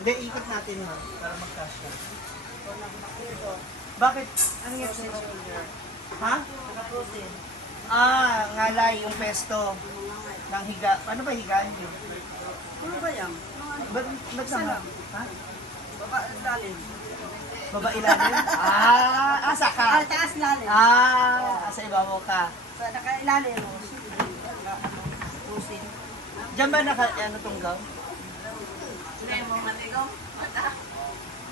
Hindi, ikot natin ha, para mag-cash na. Bakit? Ano yung shoulder? Ha? Ngalay yung pesto ng higa. Ano ba higaan nyo? Ano ba yan? Ba't sama? Ha? Baba, lalim. Baba ilalim? Saka. Taas lalim. Sa ibabaw ka. Sa nakailalim. Pusin. Diyan ba ano tong gown? Hindi mo manigaw.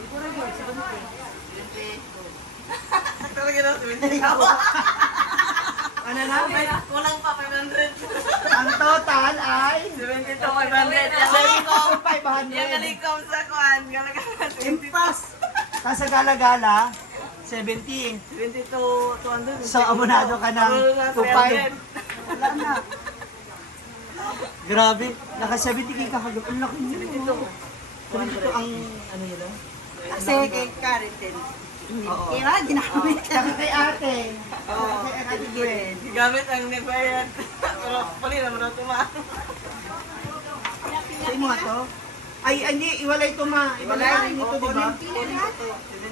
Siguro yun, siguro yun. Talaga na, 20. Ano na? Walang pa, 500. Ang total ay 72, 500. Yung 500. Yung nalikom sa kuhan. Impas. Sa gala-gala, 70. 22, 200. So, abonado ka ng 2.5. Wala na. Grabe. Naka-70k ka kagad. Ang laki nyo. 72 ang ano yun? Kasi kay Karen din. Oo. Kaya ginamit ka. Saka kay ate. Oo. Kay ate Gwen. Gamit ang nebayad. Pero pali naman na tumaan. Sa imo nga to? Ay, hindi. Iwalay to ma. Iwalay rin ito, di ba?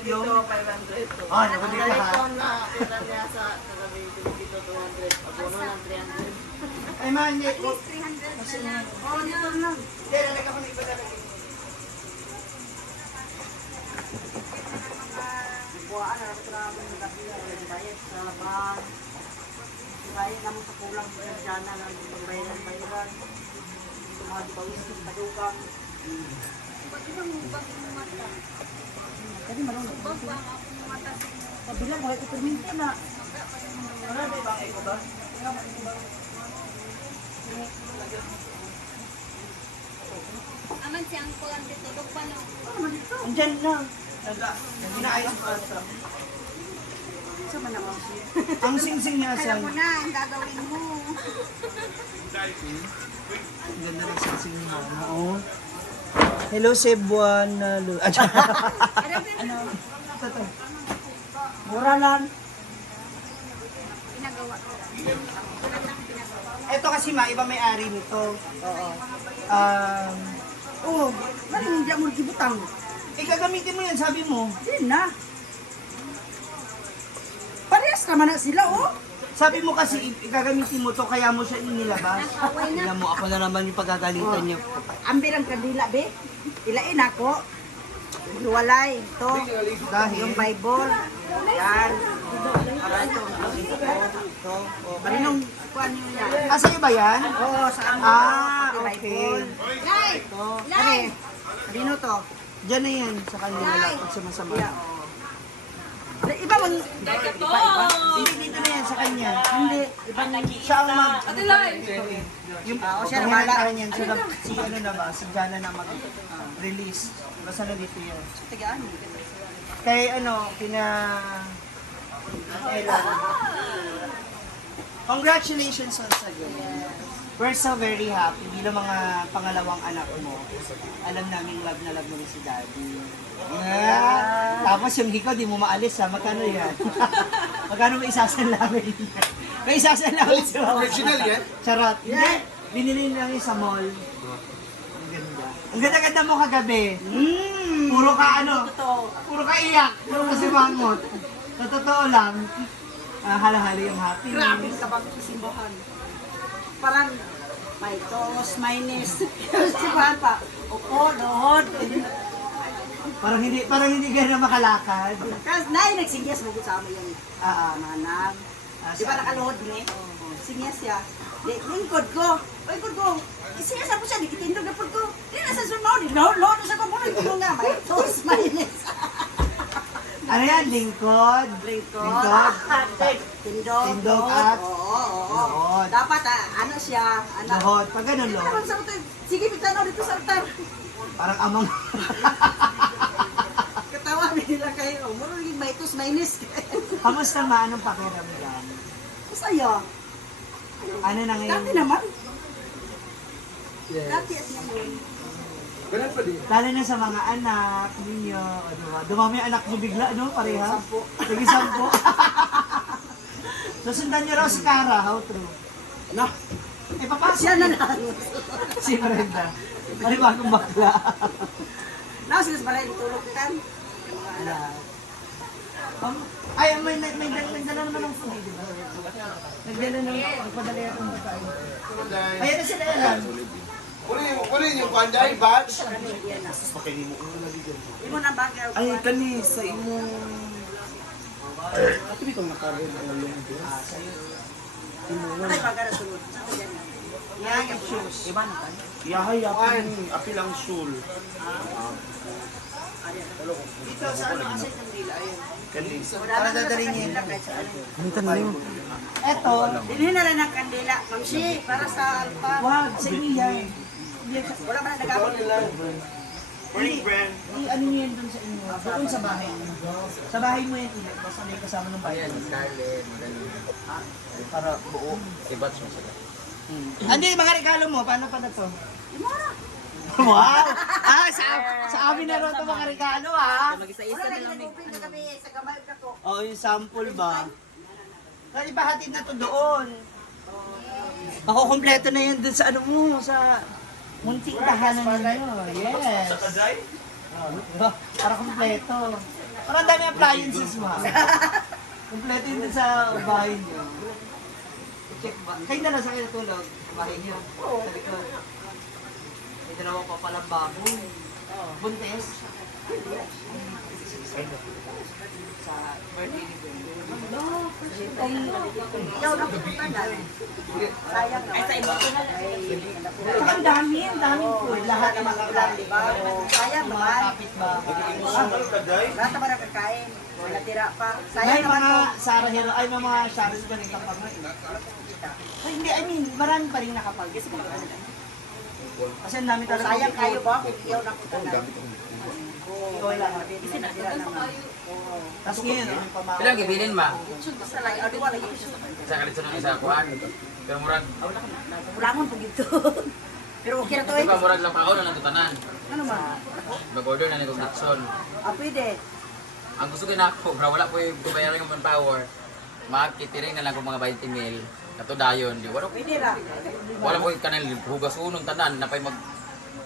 Yung 500. Nakabili ka ha? na pera niya sa kagabi dito 200. Abono ng 300. Ay, man. Hindi. Oo, dito lang. Hindi, lalagyan ko na iba lalagyan. Buwaan na ako namin ng gabi ang bayad sa bang. Bayad naman sa kulang sa dana ng bayaran. Mga di bawis ng padugang. Kasi marunong. Pabilang wala ito perminti na. Ano ba ibang eko ba? Aman siyang kulang dito, dugpano. Andyan na. Inaayos ko ata. Sa manamang siya. Ang sing-sing niya sa... Alam mo na, ang gagawin mo. Ang ganda ng sing-sing ni Mama. Oo. Hello, Cebuana. Ano? Ito. Muralan. Pinagawa ko. Ito kasi ma, iba may-ari nito. Oo. Oh, Bakit hindi mo ibutang? gagamitin mo yan, sabi mo. Hindi na. Parehas naman na sila, oh. Sabi mo kasi gagamitin mo to, kaya mo siya inilabas. Tingnan mo, ako na naman yung pagagalitan niyo. Ambir ang kandila, be. Ilain ako. Hiwalay. Ito. Dahil, Yung Bible. Yan. Para ito. Ito. Oh, marinong kuhan nyo yan. sa'yo ba yan? Oo, sa amin. Ah, Yung okay. Bible. Ito. Ano eh? Marino to. Diyan na yan, sa kanya wala pag sumasama. Yeah, oo. Iba mang... Iba. Hindi, dito na yan, sa kanya. Hindi. Ibang... Siya ang mag... Yung, Oo, siya yung na bahala. hinantahan yan, si ano na ba, si Jana na mag-release. Basta na dito yun. Tigaan. Kay ano, kina... Ella. Congratulations once again. We're so very happy bilang mga pangalawang anak mo. Alam namin love na love mo si Daddy. Yeah. Tapos yung hikaw, di mo maalis ha. Magkano yan? Magkano mo isasanlawin? May isasanlawin si Mama. Original yan? Charot. Hindi. Binili lang yung sa mall. Ang ganda. Ang ganda-ganda mo kagabi. Puro ka ano? Puro ka iyak. Puro ka simangot. Sa totoo lang, halo-halo yung happy. Grabe ka bang simbahan. Parang may tos, may nis. Simbahan pa. Upo, nohod. Parang hindi gano'n makalakad. Kasi naay nagsinyas mo sa amin yung manang. Di ba nakaluhod ni? Sinyas siya. Lingkod ko. Lingkod ko. Sinyas ako siya. Dikitindog na po ko. Di na sa sunod. Load sa kumunod ko nga. May tos, may nis. Ano yan? Lingkod? Lingkod. Tindog. Tindog at? Oo. Lohod. Dapat ano siya. Lohod. Pag ganun, Hindi lohod. naman sa hotel. Sige, pitanaw dito sa altar. Parang amang... Katawa nila kayo. Murag may tos, may nis. Kamusta ma? Anong pakiramdam? Masaya. Ano na ngayon? Dati naman. Dati at ngayon. Ganun pa din. Lalo na sa mga anak ninyo. O, diba? Dumami ang anak mo bigla, no? Pareha? 10. Sige, 10. So, sundan niyo raw si Cara. How true? Na, Papasok Siya na niyo. lang. Si Brenda. Panibagong bakla. Nasa sila balay tulog kan. Lahat. Ay, may dala naman ng food, di ba? Nagdala ng nagpadala yata ng pagkain. Ayan na sila yan. Uli yung panday, batch. Imo na bagay. Ay, kani sa imong... Ay bagay na sulod. Yan yung shoes. Iba na kan. Yahay, yahay. Apilang shul. Dito sa ano kasi kandila, ayun. Kani. Para dadalhin niya yun. Eto, Dinhin na lang ng kandila. Mamsi, para sa alpa. wag, sa inyo yan. Wala man na nagabot. Morning, friend. Ano niyo yan dun sa inyo? Doon sa bahay. Sa bahay mo yan, Ina. Basta may kasama ng bahay. Para buo. I-batch mo sila. Hindi, mga regalo mo. Paano pa na to? Wow! Sa amin na rin ito mga regalo, ha? Wala na ginagupin na kami sa gamay ka ko. Oh, yung sample ba? Kaya ipahatid na to doon. Makukompleto na yun dun sa ano mo, sa munting tahanan ninyo. Yes. Para kompleto. Parang dami appliances mo, ha? Kompleto yun dun sa bahay niyo. Check ba? Kayo na lang sa kayo natulog. Bahay niyo. Sa likod. May dalawa pa palang bago. Buntes. Sa birthday ni Ben. Ikaw na pupunta na. Sayang na. Ay, sa imo ko na. Ang daming food. Lahat ng mga Ulan, di ba? Sayang mga naman. kapitbahay. Lahat naman ang kakain. Wala tira pa. May Sayang naman mga to. Sarah Hero, ay may mga Sharon ganito pa nga. Ay, hindi, I mean, marami pa rin nakapag. Kasi ang dami talaga. Sayang kayo ba? Kung iyaw na punta na. Ikaw lang. Sinatira naman. Tapos ngayon, yung pamahal. Ilang gibilin ma? Sa lang, ano wala yun. Isa ka dito ng isa kuhan. Pero murag, Ulangon po dito. Pero okay na to di eh. ba murag lang pa na ng tutanan. Ano man? Mag-order na nito Nixon. Pwede. Ang gusto ko na ako, bro, wala po yung bayaran yung manpower. Mag-kitiring na lang kung mga 20 mil. Nato dayon, di wala Pwede ra. wala po yung kanal hugas unong tanan na pa'y mag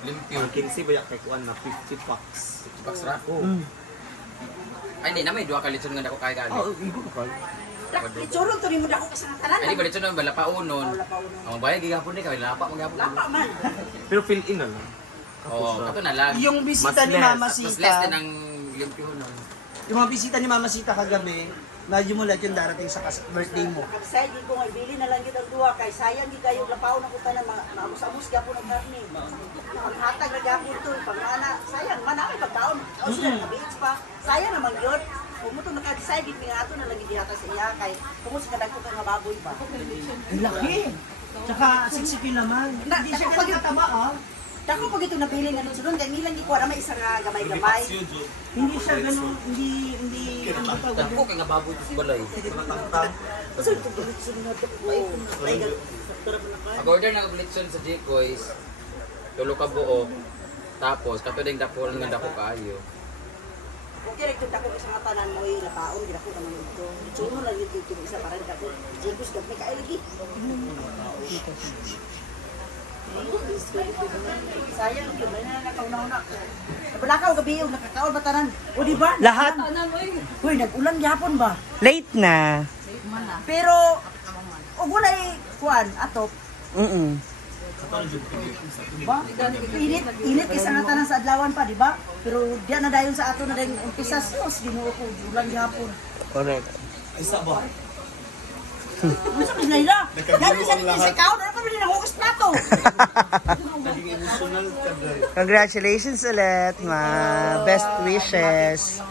limpyo. Kinsi ba yung kay Kuan na 50 packs? Box ra. Ay, hindi na may duha ka litson nga dako kay gali. Igo ka. Itsurong to rin mo na ako kasangatalan. Ay, di ba litson na bala pa unon. Wala pa uno. Ang bayad gigapon ni kay lapa mo gapon. Lapa man. Pero fill in na lang. Oo, kato na lang. Yung bisita Mas ni less. Mama Mas less Sita, din ang limpyo nun. yung mga bisita ni Mama Sita kagabi, medyo mo lahat yung darating sa birthday mo. Kapsay, di ko nga ibili na lang yun ang duwa kay sayang di kayo lapaw na kuta na maamos-amos gapon ang karne. Maghatag na gapon to, pag ana, sayang, manakay pagkaon. O sila nakabiits pa, sayang naman yun. Kung mo ito naka-decide, hindi nga ito na lagi dihata sa iya kay kumus ka dagko kay mababoy ba. Ang laki! Tsaka 60 naman. Hindi siya ganun kataba, ah. Dako pag ito napili nga nun sunod, kay nilang di ko alam may isa nga gamay-gamay. Hindi siya ganun, hindi, ano ba tawag Dako kay nga baboy sa balay. Kasi ito gulit sunod ako. Ay, Mag-order na og litson sa Jikoys. Tulo ka buo. Tapos kato ding dako nga dako kaayo. okay, rin dako sa mga tanan mo yung lapaon, ginako naman ito. Itsuno lang yung ito isa para rin dako. Jigos gabay ka lagi. Sayang, yun na nakauna-una. Nabalakaw gabi yung nakakaon batanan. O di ba? Lahat. Uy, nag-ulan yapon ba? Late na. Pero, o gulay, kuan, atop. Ba? Init isa nga tanan sa adlawan pa, di ba? Pero diyan na dayon sa ato na dayon umpisa sus, Ginoo ko, ulan yapon. Correct. Isa ba? Ano sa Layla? Dati sa sa kaon, ano pa rin nahugas plato? Naging emotional ka dahil. Congratulations ulit, ma. Best wishes.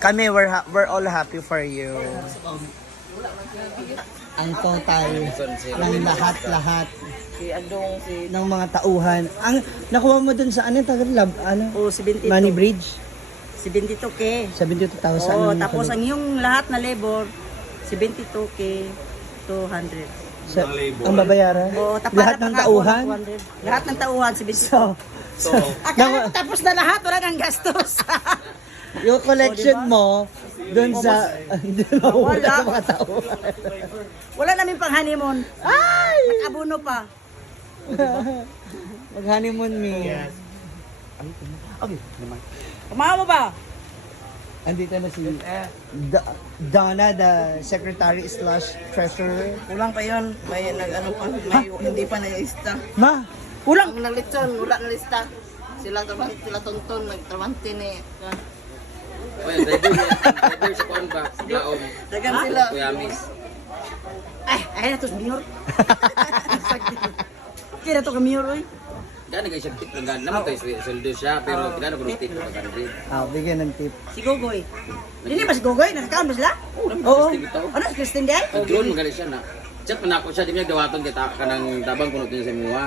Kami, we're all happy for you. Ang total ng lahat-lahat ng mga tauhan. Ang nakuha mo dun sa ano, O, 72. Money Bridge? 72K. 72,000. Oo, tapos ang iyong lahat na labor, 72K, 200. Ang babayaran? Oo, Lahat ng tauhan? Lahat ng tauhan, 72. So, Akala ko tapos na lahat, wala nang gastos. yung collection mo, dun sa, hindi na wala Wala. sa mga tauhan. Wala namin pang honeymoon. Ay! Nag-abuno pa. Mag-honeymoon me. Okay. Kumain mo ba? Andito na si Donna, the secretary slash treasurer. Kulang pa yun. May nag-ano pa. May hindi pa na-lista. Ma, Kulang. Ang nalitsyon, wala na lista. Sila tonton, nagtrabanti ni. Oy, driver sa kuan ba? Sa Laom. Dagan sila. Kuya Miss. Ay na to, Mayor. Kaya na to ka, Mayor, oy. Gana guys siya tip lang naman tayo sweldo siya pero gana ko ng tip pa kanri. bigyan ng tip. Si Gogoy. Hindi ba si Gogoy? Nakakaon ba sila? Oo. Ano, si Kristen Day? Nag-drone magalit siya na. Chat man ako siya, di mo nagdawaton kita ka ng tabang kuno sa mga.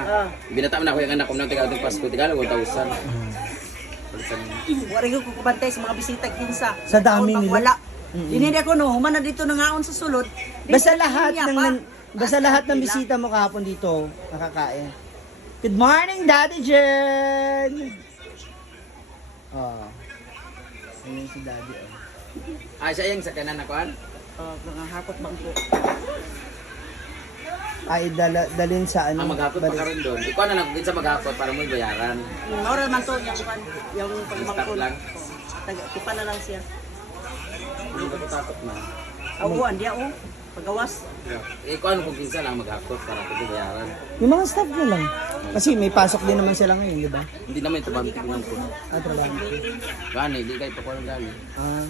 Binata man ako yung anak ko nang tiga Pasko, tiga 1,000. Palitan. Wari ko kukubantay sa mga bisita kinsa. Sa dami Taon pang nila. Wala. Dinidi ako no, humana dito nangaon sa sulod. Basta lahat ng bisita mo kahapon dito nakakain. Good morning, Daddy Jen! Oh. Ayun si Daddy. Oh. Siya yung sa kanan na kuan. Mga hapot bangko. Ay, dalin sa ano. Maghapot pa karon doon. Ikaw na lang sa maghapot para mo bayaran. Oral man to, yung pagbangko. Start lang. Tipa na lang siya. Hindi ko takot na. Awan, diya o. Pagawas. Ikaw ano kung kinsa lang maghapot para ko bayaran. Yung mga staff na lang. Kasi may pasok din naman sila ngayon, di ba? Hindi naman ito bang tingnan ko. Trabaho. Gani, di kayo pa ko gani. Ah.